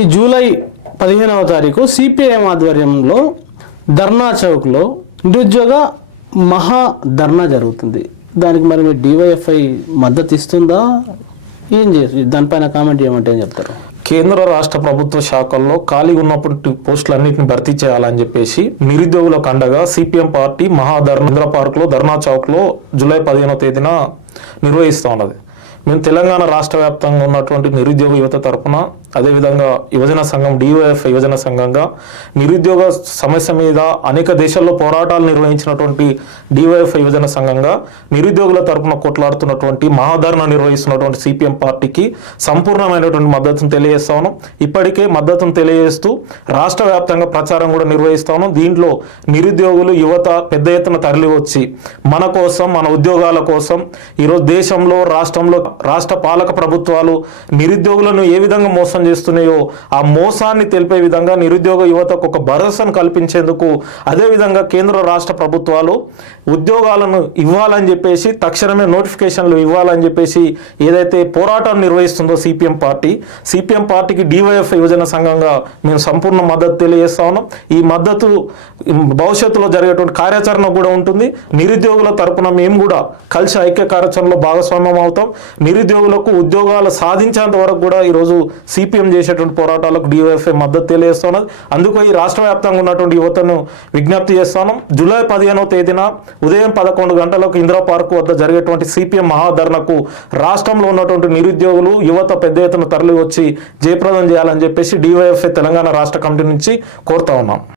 ఈ జూలై 15వ తారీఖు సిపిఐఎం ఆధ్వర్యంలో ధర్నా చౌక్లో నిరుద్యోగ మహా ధర్నా జరుగుతుంది. దానికి మరి మీరు డివైఎఫ్ఐ మద్దతు ఇస్తుందా? ఏం చేసి దానిపైన కామెంట్ చేయమంటే ఏం చెప్తారు? కేంద్ర రాష్ట్ర ప్రభుత్వ శాఖల్లో ఖాళీ ఉన్నప్పుడు పోస్టులన్నింటినీ భర్తీ చేయాలని చెప్పేసి నిరుద్యోగులకు అండగా సిపిఎం పార్టీ మహాధర్నా ఇంద్ర పార్క్లో ధర్నా చౌక్లో జూలై 15వ తేదీన నిర్వహిస్తూ ఉన్నది. మేము తెలంగాణ రాష్ట్ర వ్యాప్తంగా ఉన్నటువంటి నిరుద్యోగ యువత తరఫున అదేవిధంగా యువజన సంఘం డివైఎఫ్ యువజన సంఘంగా నిరుద్యోగ సమస్య మీద అనేక దేశాల్లో పోరాటాలు నిర్వహించినటువంటి డివైఎఫ్ యువజన సంఘంగా నిరుద్యోగుల తరఫున కొట్లాడుతున్నటువంటి మహాధర్నా నిర్వహిస్తున్నటువంటి సిపిఎం పార్టీకి సంపూర్ణమైనటువంటి మద్దతును తెలియజేస్తాను. ఇప్పటికే మద్దతును తెలియజేస్తూ రాష్ట్ర వ్యాప్తంగా ప్రచారం కూడా నిర్వహిస్తాను. దీంట్లో నిరుద్యోగులు యువత పెద్ద ఎత్తున తరలి వచ్చి మన కోసం మన ఉద్యోగాల కోసం ఈరోజు దేశంలో రాష్ట్రంలో రాష్ట్ర పాలక ప్రభుత్వాలు నిరుద్యోగులను ఏ విధంగా మోసం చేస్తున్నాయో ఆ మోసాన్ని తెలిపే విధంగా నిరుద్యోగ యువతకు ఒక భరోసాను కల్పించేందుకు అదేవిధంగా కేంద్ర రాష్ట్ర ప్రభుత్వాలు ఉద్యోగాలను ఇవ్వాలని చెప్పేసి తక్షణమే నోటిఫికేషన్లు ఇవ్వాలని చెప్పేసి ఏదైతే పోరాటం నిర్వహిస్తుందో సిపిఎం పార్టీకి డివైఎఫ్ యువజన సంఘంగా మేము సంపూర్ణ మద్దతు తెలియజేస్తా ఉన్నాం. ఈ మద్దతు భవిష్యత్తులో జరిగేటువంటి కార్యాచరణ కూడా ఉంటుంది. నిరుద్యోగుల తరపున మేము కూడా కలిసి ఐక్య కార్యాచరణలో భాగస్వామ్యం అవుతాం. నిరుద్యోగులకు ఉద్యోగాలు సాధించేంత వరకు కూడా ఈరోజు సిపిఎం చేసేటువంటి పోరాటాలకు డివైఎఫ్ఐ మద్దతు తెలియజేస్తున్నది. అందుకు ఈ రాష్ట్ర వ్యాప్తంగా ఉన్నటువంటి యువతను విజ్ఞప్తి చేస్తాను. జూలై 15వ తేదీన ఉదయం 11 గంటలకు ఇందిరా పార్క్ వద్ద జరిగేటువంటి సిపిఎం మహాధర్నాకు రాష్ట్రంలో ఉన్నటువంటి నిరుద్యోగులు యువత పెద్ద ఎత్తున తరలి వచ్చి జయప్రదం చేయాలని చెప్పేసి డివైఎఫ్ఐ తెలంగాణ రాష్ట్ర కమిటీ నుంచి కోరుతా ఉన్నాం.